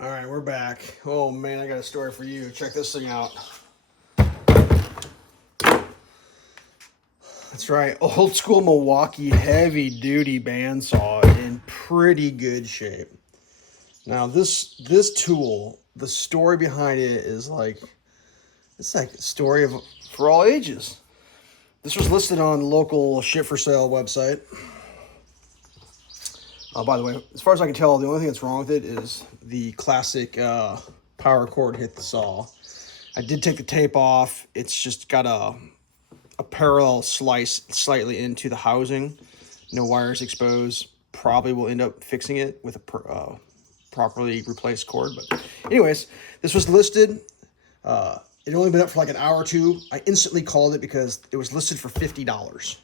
All right, we're back. Oh man, I got a story for you. Check this thing out. That's right, old school Milwaukee heavy duty bandsaw in pretty good shape. Now this tool, the story behind it is it's like a story of for all ages. This was listed on the local ship for sale website. By the way, as far as I can tell, the only thing that's wrong with it is the classic power cord hit the saw. I did take the tape off. It's just got a parallel slice slightly into the housing. No wires exposed. Probably will end up fixing it with a properly replaced cord. But anyways, this was listed. It had only been up for like an hour or two. I instantly called it because it was listed for $50.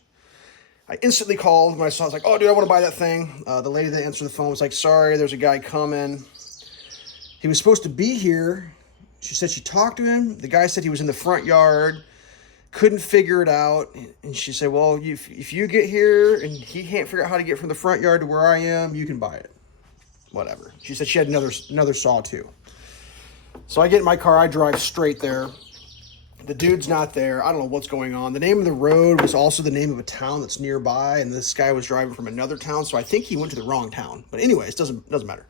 I instantly called when I saw it. I was like, oh, dude, I want to buy that thing. The lady that answered the phone was like, sorry, there's a guy coming. He was supposed to be here. She said she talked to him. The guy said he was in the front yard, couldn't figure it out. And she said, well, if you get here and he can't figure out how to get from the front yard to where I am, you can buy it. Whatever. She said she had another saw too. So I get in my car. I drive straight there. The dude's not there. I don't know what's going on. The name of the road was also the name of a town that's nearby, and this guy was driving from another town, so I think he went to the wrong town. But anyways, doesn't matter.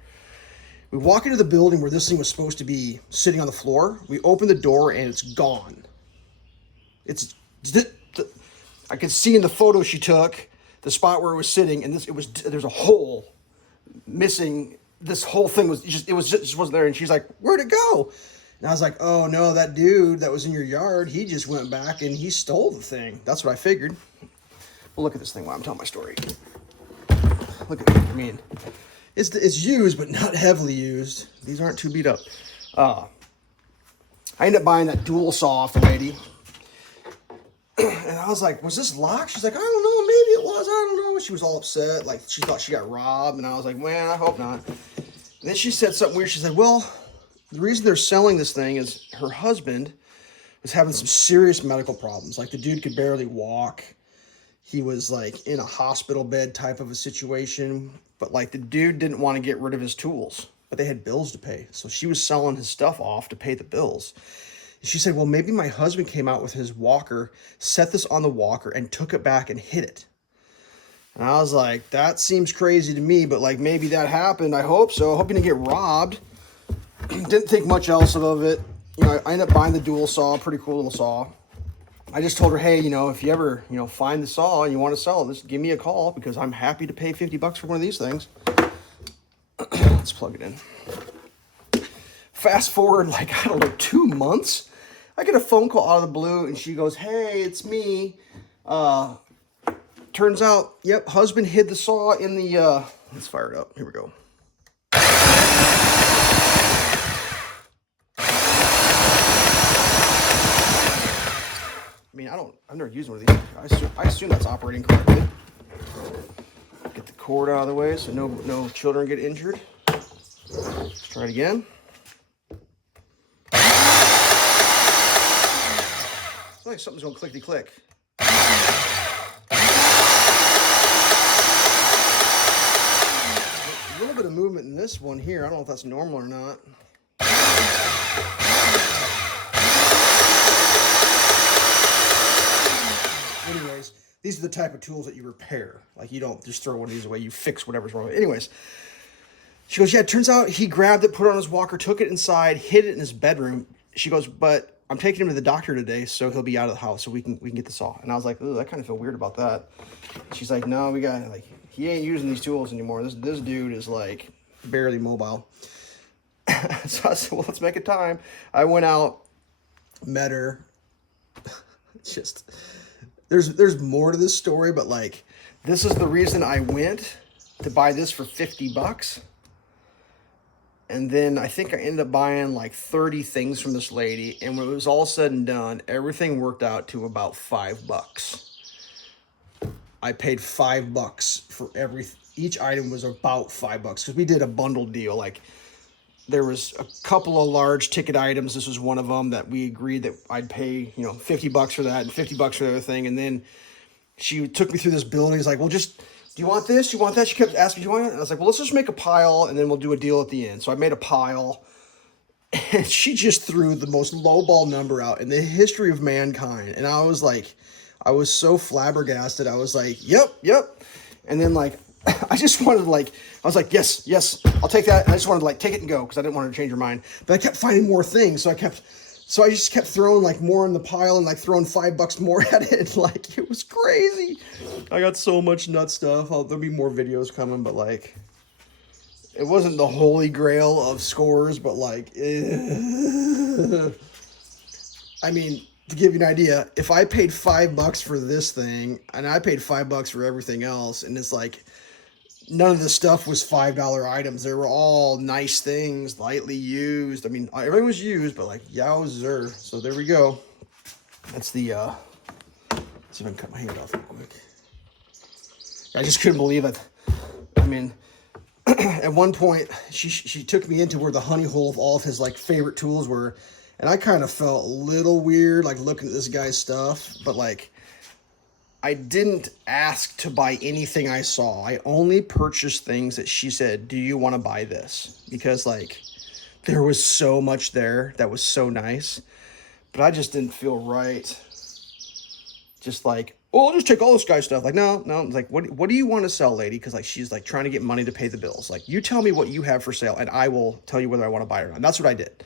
We walk into the building where this thing was supposed to be sitting on the floor. We open the door, and it's gone. I could see in the photo she took the spot where it was sitting, and there's a hole missing. This whole thing was just wasn't there, and she's like, "Where'd it go?" And I was like, oh no, that dude that was in your yard, he just went back and he stole the thing. That's what I figured. Well, look at this thing while I'm telling my story. Look at it. I mean, it's used, but not heavily used. These aren't too beat up. I ended up buying that dual saw off the lady. And I was like, was this locked? She's like, I don't know, maybe it was, I don't know. She was all upset, like she thought she got robbed. And I was like, man, I hope not. And then she said something weird. She said, well, the reason they're selling this thing is her husband was having some serious medical problems. Like the dude could barely walk. He was like in a hospital bed type of a situation. But like the dude didn't want to get rid of his tools, but they had bills to pay. So she was selling his stuff off to pay the bills. She said, well, maybe my husband came out with his walker, set this on the walker and took it back and hid it. And I was like, that seems crazy to me, but like maybe that happened. I hope so. I hope you didn't get robbed. Didn't think much else of it. You know, I ended up buying the dual saw, pretty cool little saw. I just told her, hey, you know, if you ever, you know, find the saw and you want to sell it, just give me a call because I'm happy to pay $50 for one of these things. Let's plug it in. Fast forward, like, I don't know, 2 months. I get a phone call out of the blue and she goes, hey, it's me. Turns out, yep, husband hid the saw in the, let's fire it up. Here we go. I mean, I've never used one of these. I assume that's operating correctly. Get the cord out of the way so no children get injured. Let's try it again. It's like something's going clickety click. A little bit of movement in this one here. I don't know if that's normal or not. Anyways, these are the type of tools that you repair. Like you don't just throw one of these away. You fix whatever's wrong. Anyways, she goes, yeah, it turns out he grabbed it, put it on his walker, took it inside, hid it in his bedroom. She goes, but I'm taking him to the doctor today, so he'll be out of the house, so we can get the saw. And I was like, oh, I kind of feel weird about that. She's like, no, we got like he ain't using these tools anymore. This dude is like barely mobile. So I said, well, let's make a time. I went out, met her. Just there's more to this story, but like this is the reason I went to buy this for $50. And then I think I ended up buying like 30 things from this lady. And when it was all said and done, everything worked out to about $5. I paid $5 for each item was about $5 because we did a bundle deal. Like there was a couple of large ticket items. This was one of them that we agreed that I'd pay, you know, $50 for that and $50 for the other thing. And then she took me through this building. It's like, well, just do you want this? Do you want that? She kept asking, do you want it? And I was like, well, let's just make a pile and then we'll do a deal at the end. So I made a pile and she just threw the most lowball number out in the history of mankind. And I was like, I was so flabbergasted. I was like, yep. And then like, I just wanted to like, I was like, yes, I'll take that. And I just wanted to like take it and go because I didn't want her to change her mind. But I kept finding more things. So I just kept throwing like more in the pile and like throwing $5 more at it. Like it was crazy. I got so much nut stuff. There'll be more videos coming, but like, it wasn't the holy grail of scores, but like, I mean, to give you an idea, if I paid $5 for this thing and I paid $5 for everything else, and it's like, none of the stuff was $5 items. They were all nice things, lightly used. I mean, everything was used, but like, yowzer. So there we go. That's the, let's see if I can cut my hand off real quick. I just couldn't believe it. I mean, at one point, she took me into where the honey hole of all of his like favorite tools were. And I kind of felt a little weird, like looking at this guy's stuff, but like, I didn't ask to buy anything I saw. I only purchased things that she said, do you want to buy this? Because like, there was so much there that was so nice, but I just didn't feel right. Just like, oh, I'll just take all this guy's stuff. Like, no. It's like, what do you want to sell, lady? Because like, she's like trying to get money to pay the bills. Like, you tell me what you have for sale and I will tell you whether I want to buy it or not. And that's what I did.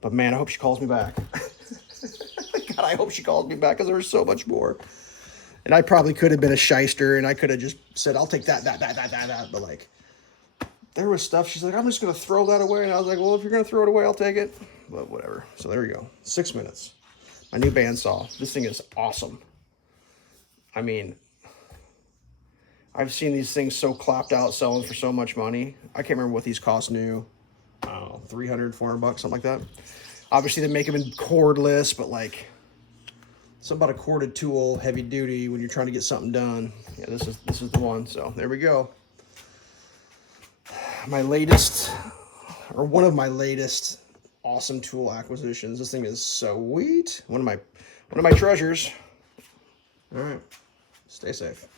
But man, I hope she calls me back. God, I hope she calls me back because there was so much more. And I probably could have been a shyster and I could have just said, I'll take that. But like, there was stuff. She's like, I'm just going to throw that away. And I was like, well, if you're going to throw it away, I'll take it. But whatever. So there we go. 6 minutes. My new bandsaw. This thing is awesome. I mean, I've seen these things so clapped out selling for so much money. I can't remember what these cost new. I don't know, 300, 400 bucks, something like that. Obviously, they make them in cordless, but like, something about a corded tool, heavy duty, when you're trying to get something done. Yeah, this is the one. So there we go. My latest, or one of my latest, awesome tool acquisitions. This thing is sweet. One of my treasures. All right, stay safe.